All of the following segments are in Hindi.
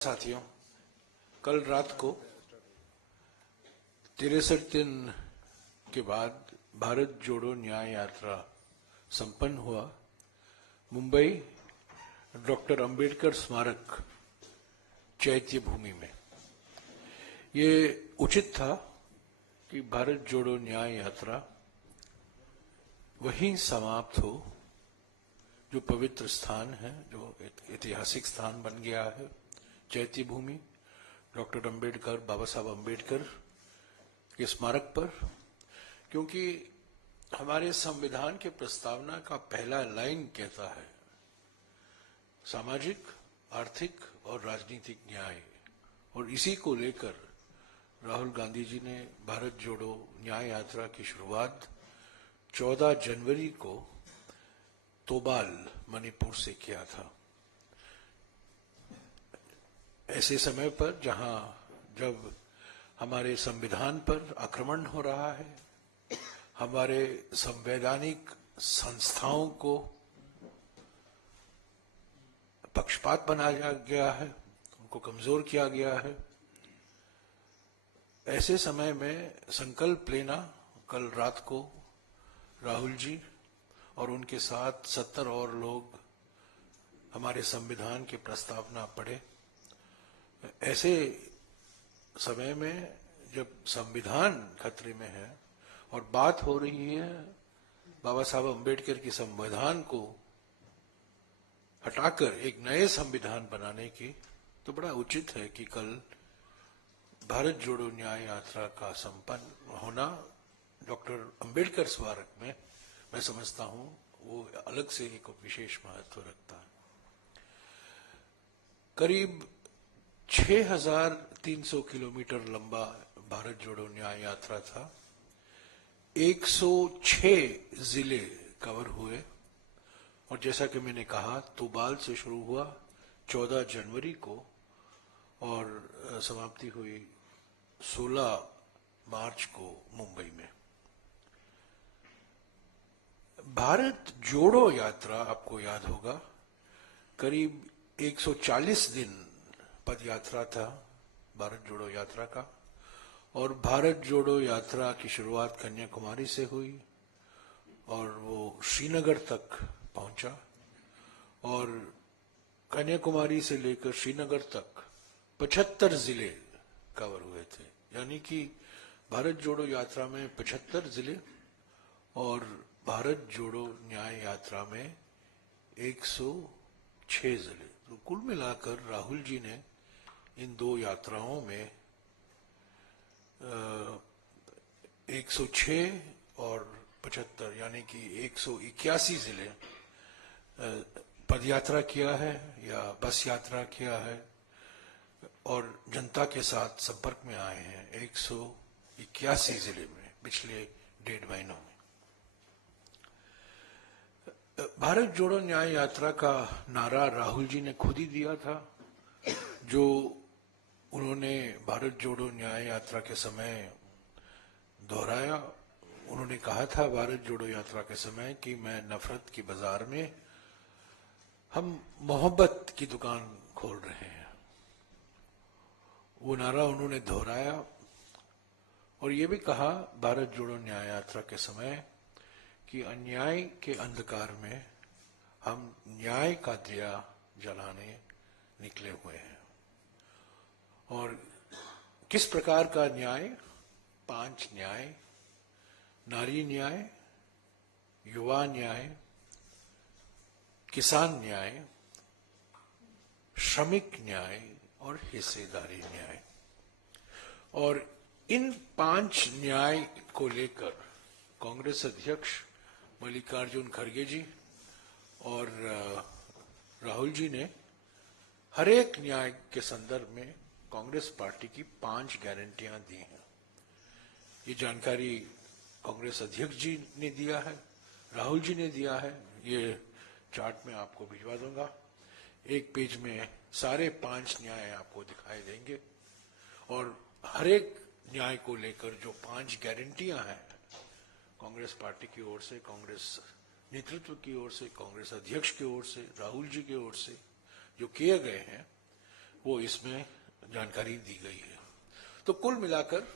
साथियों, कल रात को 63 दिन के बाद भारत जोड़ो न्याय यात्रा संपन्न हुआ। मुंबई डॉक्टर अंबेडकर स्मारक चैत्य भूमि में ये उचित था कि भारत जोड़ो न्याय यात्रा वहीं समाप्त हो जो पवित्र स्थान है, जो ऐतिहासिक स्थान बन गया है, चैत्य भूमि डॉक्टर अंबेडकर, बाबा साहब अंबेडकर के स्मारक पर। क्योंकि हमारे संविधान के प्रस्तावना का पहला लाइन कहता है सामाजिक, आर्थिक और राजनीतिक न्याय, और इसी को लेकर राहुल गांधी जी ने भारत जोड़ो न्याय यात्रा की शुरुआत 14 जनवरी को तोबाल, मणिपुर से किया था। ऐसे समय पर जब हमारे संविधान पर आक्रमण हो रहा है, हमारे संवैधानिक संस्थाओं को पक्षपात बनाया गया है, उनको कमजोर किया गया है, ऐसे समय में संकल्प लेना कल रात को राहुल जी और उनके साथ 70 और लोग हमारे संविधान की प्रस्तावना पढ़े। ऐसे समय में जब संविधान खतरे में है और बात हो रही है बाबा साहब अंबेडकर की संविधान को हटाकर एक नए संविधान बनाने की, तो बड़ा उचित है कि कल भारत जोड़ो न्याय यात्रा का संपन्न होना डॉक्टर अंबेडकर स्मारक में, मैं समझता हूं वो अलग से एक विशेष महत्व रखता है। करीब 6300 किलोमीटर लंबा भारत जोड़ो न्याय यात्रा था। 106 जिले कवर हुए और जैसा कि मैंने कहा तोबाल से शुरू हुआ 14 जनवरी को और समाप्ति हुई 16 मार्च को मुंबई में। भारत जोड़ो यात्रा, आपको याद होगा, करीब 140 दिन पद यात्रा था भारत जोड़ो यात्रा का, और भारत जोड़ो यात्रा की शुरुआत कन्याकुमारी से हुई और वो श्रीनगर तक पहुंचा, और कन्याकुमारी से लेकर श्रीनगर तक 75 जिले कवर हुए थे। यानी कि भारत जोड़ो यात्रा में 75 जिले और भारत जोड़ो न्याय यात्रा में 106 जिले। तो कुल मिलाकर राहुल जी ने इन दो यात्राओं में 106 और 75 यानी कि 181 जिले पदयात्रा किया है या बस यात्रा किया है और जनता के साथ संपर्क में आए हैं 181 जिले में पिछले 1.5 महीनों में। भारत जोड़ो न्याय यात्रा का नारा राहुल जी ने खुद ही दिया था, जो उन्होंने भारत जोड़ो न्याय यात्रा के समय दोहराया। उन्होंने कहा था भारत जोड़ो यात्रा के समय कि मैं नफरत की बाजार में हम मोहब्बत की दुकान खोल रहे हैं। वो नारा उन्होंने दोहराया और ये भी कहा भारत जोड़ो न्याय यात्रा के समय कि अन्याय के अंधकार में हम न्याय का दिया जलाने निकले हुए हैं। और किस प्रकार का न्याय? 5 न्याय: नारी न्याय, युवा न्याय, किसान न्याय, श्रमिक न्याय और हिस्सेदारी न्याय। और इन 5 न्याय को लेकर कांग्रेस अध्यक्ष मल्लिकार्जुन खड़गे जी और राहुल जी ने हर एक न्याय के संदर्भ में कांग्रेस पार्टी की 5 गारंटियां दी हैं। ये जानकारी कांग्रेस अध्यक्ष जी ने दिया है, राहुल जी ने दिया है। ये चार्ट में आपको भिजवा दूंगा। एक पेज में सारे 5 न्याय आपको दिखाई देंगे और हर एक न्याय को लेकर जो 5 गारंटियां हैं कांग्रेस पार्टी की ओर से, कांग्रेस नेतृत्व की ओर से, कांग्रेस अध्यक्ष की ओर से, राहुल जी की ओर से जो किए गए हैं, वो इसमें जानकारी दी गई है। तो कुल मिलाकर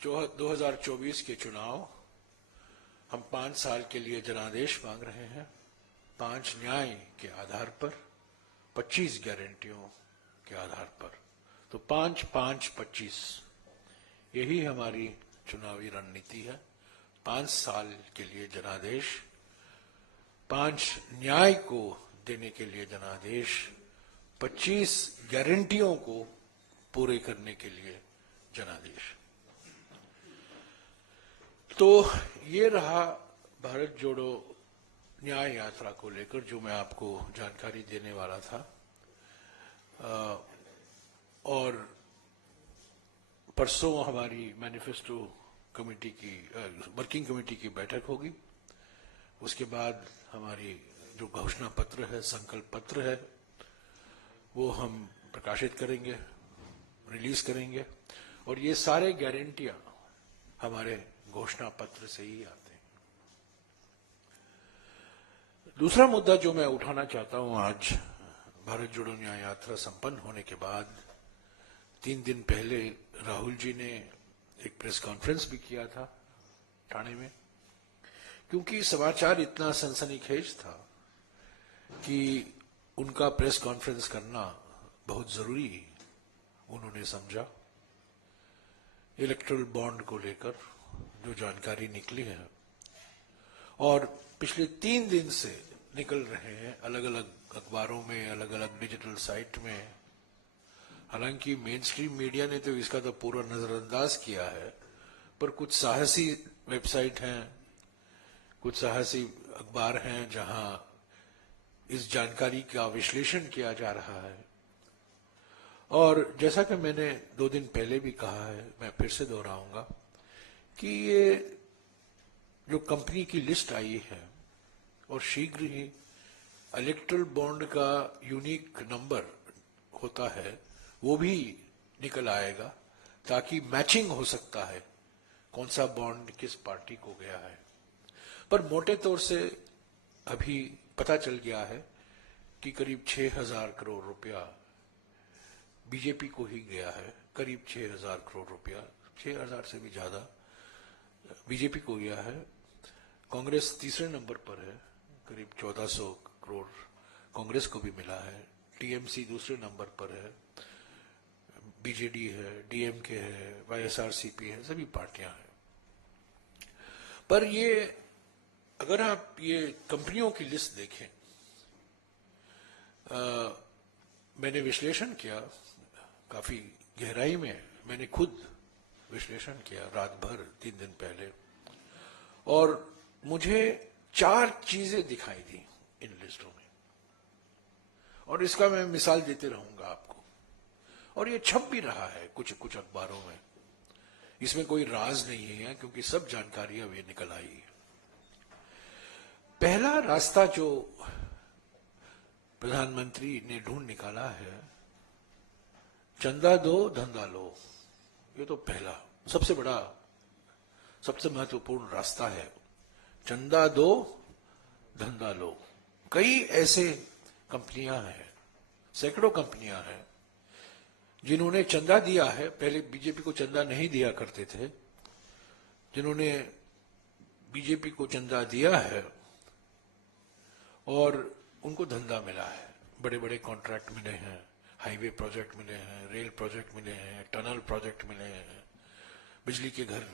जो 2024 के चुनाव हम 5 साल के लिए जनादेश मांग रहे हैं, 5 न्याय के आधार पर, 25 गारंटियों के आधार पर। तो 5-5-25 यही हमारी चुनावी रणनीति है। 5 साल के लिए जनादेश, 5 न्याय को देने के लिए जनादेश, 25 गारंटियों को पूरे करने के लिए जनादेश। तो ये रहा भारत जोड़ो न्याय यात्रा को लेकर जो मैं आपको जानकारी देने वाला था। और परसों हमारी मैनिफेस्टो कमेटी की वर्किंग कमेटी की बैठक होगी। उसके बाद हमारी जो घोषणा पत्र है, संकल्प पत्र है, वो हम प्रकाशित करेंगे, रिलीज करेंगे। और ये सारे गारंटियां हमारे घोषणा पत्र से ही आते हैं। दूसरा मुद्दा जो मैं उठाना चाहता हूं, आज भारत जोड़ो न्याय यात्रा संपन्न होने के बाद 3 दिन पहले राहुल जी ने एक प्रेस कॉन्फ्रेंस भी किया था ठाणे में, क्योंकि समाचार इतना सनसनीखेज था कि उनका प्रेस कॉन्फ्रेंस करना बहुत जरूरी उन्होंने समझा। इलेक्टोरल बॉन्ड को लेकर जो जानकारी निकली है और पिछले 3 दिन से निकल रहे हैं अलग अलग अखबारों में, अलग अलग डिजिटल साइट में। हालांकि मेन स्ट्रीम मीडिया ने तो इसका तो पूरा नजरअंदाज किया है, पर कुछ साहसी वेबसाइट हैं, कुछ साहसी अखबार हैं जहां इस जानकारी का विश्लेषण किया जा रहा है। और जैसा कि मैंने 2 दिन पहले भी कहा है, मैं फिर से दोहराऊंगा कि ये जो कंपनी की लिस्ट आई है और शीघ्र ही इलेक्टोरल बॉन्ड का यूनिक नंबर होता है वो भी निकल आएगा, ताकि मैचिंग हो सकता है कौन सा बॉन्ड किस पार्टी को गया है। पर मोटे तौर से अभी पता चल गया है कि करीब 6,000 करोड़ रुपया बीजेपी को ही गया है। करीब 6,000 करोड़ रुपया, 6,000 से भी ज्यादा बीजेपी को गया है। कांग्रेस तीसरे नंबर पर है, करीब 1,400 करोड़ कांग्रेस को भी मिला है। टीएमसी दूसरे नंबर पर है, बीजेडी है, डीएमके है, वाईएसआरसीपी है, सभी पार्टियां हैं। पर ये अगर आप ये कंपनियों की लिस्ट देखें, मैंने विश्लेषण किया काफी गहराई में, मैंने खुद विश्लेषण किया रात भर 3 दिन पहले, और मुझे 4 चीजें दिखाई दी इन लिस्टों में, और इसका मैं मिसाल देते रहूंगा आपको। और ये छप भी रहा है कुछ कुछ अखबारों में, इसमें कोई राज नहीं है क्योंकि सब जानकारी अब ये निकल आई है। पहला रास्ता जो प्रधानमंत्री ने ढूंढ निकाला है, चंदा दो धंधा लो, ये तो पहला सबसे बड़ा सबसे महत्वपूर्ण रास्ता है। चंदा दो धंधा लो। कई ऐसे कंपनियां हैं, सैकड़ों कंपनियां हैं जिन्होंने चंदा दिया है, पहले बीजेपी को चंदा नहीं दिया करते थे, जिन्होंने बीजेपी को चंदा दिया है और उनको धंधा मिला है। बड़े बड़े कॉन्ट्रैक्ट मिले हैं, हाईवे प्रोजेक्ट मिले हैं, रेल प्रोजेक्ट मिले हैं, टनल प्रोजेक्ट मिले हैं, बिजली के घर,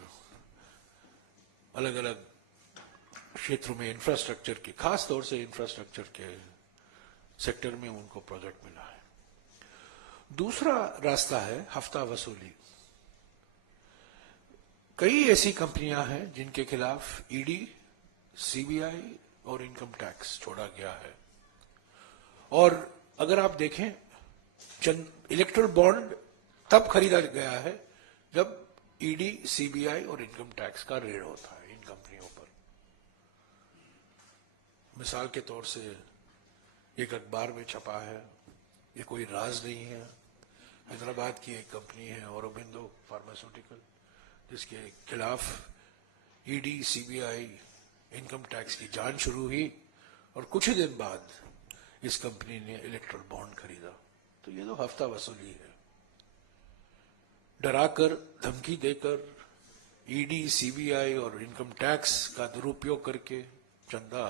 अलग अलग क्षेत्रों में इंफ्रास्ट्रक्चर के, खास तौर से इंफ्रास्ट्रक्चर के सेक्टर में उनको प्रोजेक्ट मिला है। दूसरा रास्ता है हफ्ता वसूली। कई ऐसी कंपनियां हैं जिनके खिलाफ ईडी, सीबीआई और इनकम टैक्स छोड़ा गया है। और अगर आप देखें, इलेक्टोरल बॉन्ड तब खरीदा गया है जब ईडी, सीबीआई और इनकम टैक्स का रेड होता है इन कंपनियों पर। मिसाल के तौर से एक अखबार में छपा है, ये कोई राज नहीं है, हैदराबाद की एक कंपनी है औरोबिंदो फार्मास्यूटिकल, जिसके खिलाफ ईडी, सीबीआई, इनकम टैक्स की जांच शुरू हुई और कुछ ही दिन बाद इस कंपनी ने इलेक्टोरल बॉन्ड खरीदा। तो ये तो हफ्ता वसूली है। डराकर, धमकी देकर, ईडी, सीबीआई और इनकम टैक्स का दुरुपयोग करके चंदा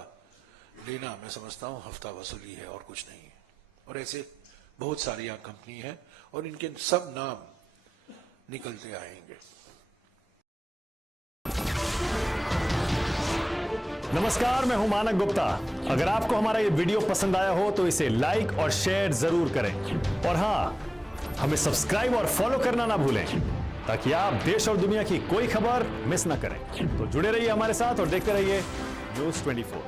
लेना, मैं समझता हूं हफ्ता वसूली है और कुछ नहीं है। और ऐसे बहुत सारी यहाँ कंपनी है और इनके सब नाम निकलते आएंगे। नमस्कार, मैं हूं मानक गुप्ता। अगर आपको हमारा ये वीडियो पसंद आया हो तो इसे लाइक और शेयर जरूर करें और हां, हमें सब्सक्राइब और फॉलो करना ना भूलें ताकि आप देश और दुनिया की कोई खबर मिस ना करें। तो जुड़े रहिए हमारे साथ और देखते रहिए News 24।